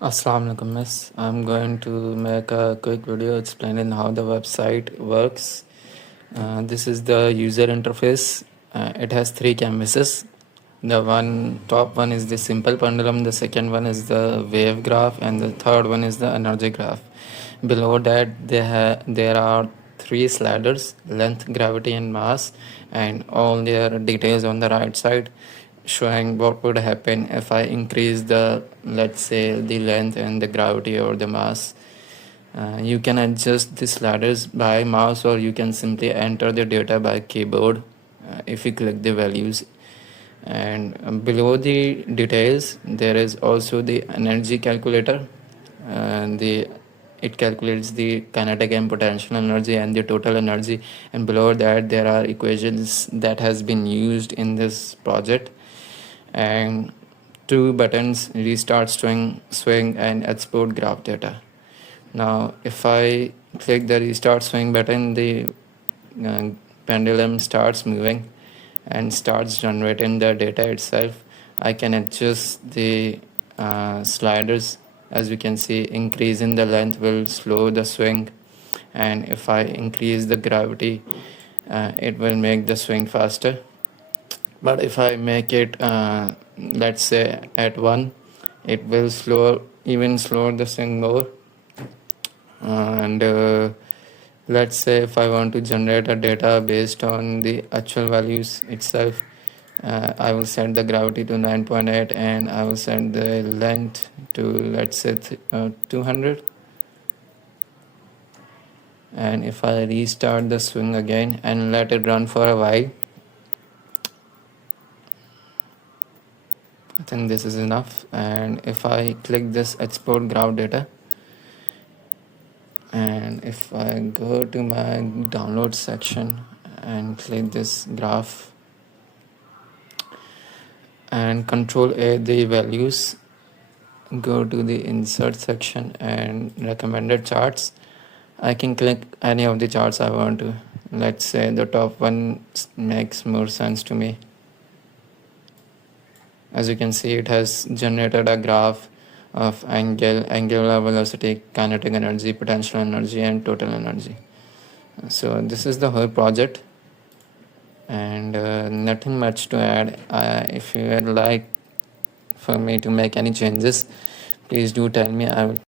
Assalamu alaikum, miss. I'm going to make a quick video explaining how the website works. This is the user interface. It has three canvases. The top one is the simple pendulum, the second one is the wave graph, and the third one is the energy graph. Below that, there are three sliders: length, gravity, and mass, and all their details on the right side, showing what would happen if I increase the, let's say, the length and the gravity or the mass. You can adjust the sliders by mouse, or you can simply enter the data by keyboard if you click the values. And below the details, there is also the energy calculator, and it calculates the kinetic and potential energy and the total energy. And below that, there are equations that has been used in this project, and two buttons: restart swing and export graph data. Now if I click the restart swing button, the uh, pendulum starts moving and starts generating the data itself. I can adjust the sliders. As we can see, increasing the length will slow the swing, and if I increase the gravity, it will make the swing faster. But if I make it, let's say, at 1, it will even slow the swing more. And let's say if I want to generate a data based on the actual values itself, I will set the gravity to 9.8, and I will set the length to, let's say, 200. And if I restart the swing again and let it run for a while, I think this is enough. And if I click this export graph data, and if I go to my download section and click this graph and control A the values, go to the insert section and recommended charts, I can click any of the charts I want to. Let's say the top one makes more sense to me. As you can see, it has generated a graph of angular velocity, kinetic energy, potential energy, and total energy. So this is the whole project, and nothing much to add. If you would like for me to make any changes, please do tell me. I will